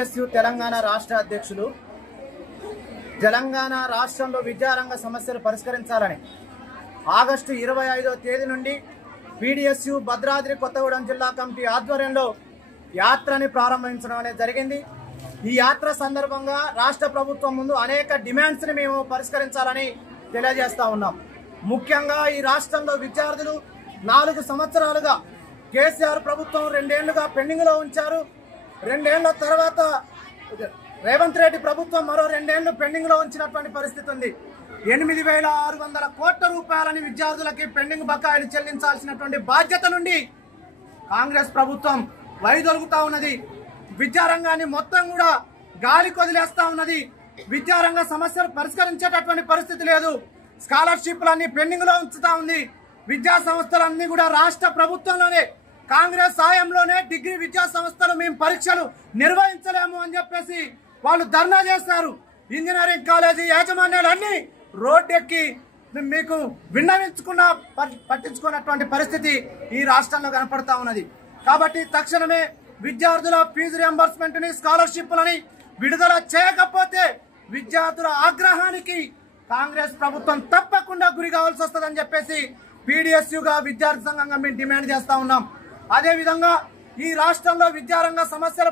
PDSU Telangana రాష్ట్ర అధ్యక్షులు తెలంగాణ రాష్ట్రంలో విద్యారంగ సమస్యలు పరిష్కరించాలని ఆగస్టు 25వ తేదీ నుండి పీడీఎస్యూ భద్రాద్రి కొత్తగూడెం జిల్లా కమిటీ ఆధ్వర్యంలో యాత్రని ప్రారంభించడం అనేది జరిగింది। ఈ యాత్ర సందర్భంగా రాష్ట్ర ప్రభుత్వం ముందు అనేక డిమాండ్స్ ని మేము పరిష్కరించాలని తెలియజేస్తా ఉన్నాం। ముఖ్యంగా ఈ రాష్ట్రంలో విద్యార్థులు 4 సంవత్సరాలుగా కేసీఆర్ ప్రభుత్వం 2 ఏళ్లుగా పెండింగ్ లో ఉంచారు। 2 ఏళ్ల తర్వాత రేవంత్ రెడ్డి ప్రభుత్వం మరో 2 ఏళ్లు పెండింగ్ లో ఉంచినటువంటి పరిస్థితి ఉంది। 8,600 కోట్ల రూపాయలని విద్యార్థులకి పెండింగ్ బకాయిలు చెల్లించాల్సినటువంటి బాధ్యత నుండి కాంగ్రెస్ ప్రభుత్వం వైదొలుగుతా ఉన్నది। విద్యారంగాన్ని మొత్తం కూడా గాలి కొదిలేస్తా ఉన్నది। విద్యారంగ సమస్యలు పరిష్కరించేటటువంటి పరిస్థితి లేదు। స్కాలర్షిప్లన్నీ పెండింగ్ లో ఉంచుతా ఉంది। విద్యా సంస్థలన్నీ కూడా రాష్ట్ర ప్రభుత్వంలోనే కాంగ్రెస్ హయాంలోనే డిగ్రీ విద్యా సంస్థలు మేము పరీక్షలు నిర్వహించలేము అని చెప్పేసి వాళ్ళు ధర్నా చేశారు। ఇంజనీరింగ్ కాలేజీ యాజమాన్యాలన్నీ రోడ్డెక్కి మీకు విన్నవించుకున్న పట్టించుకున్నటువంటి పరిస్థితి ఈ రాష్ట్రంలో కనపడతా ఉన్నది। కాబట్టి తక్షణమే విద్యార్థుల ఫీజు రియంబర్స్మెంట్ ని స్కాలర్షిప్లని విడుదల చేయకపోతే విద్యార్థుల ఆగ్రహానికి కాంగ్రెస్ ప్రభుత్వం తప్పకుండా గురి కావాల్సి వస్తుందని చెప్పేసి పీడీఎస్యూగా విద్యార్థి సంఘంగా మేము డిమాండ్ చేస్తా ఉన్నాం। అదే విధంగా ఈ రాష్ట్రంలో విద్యారంగ సమస్యల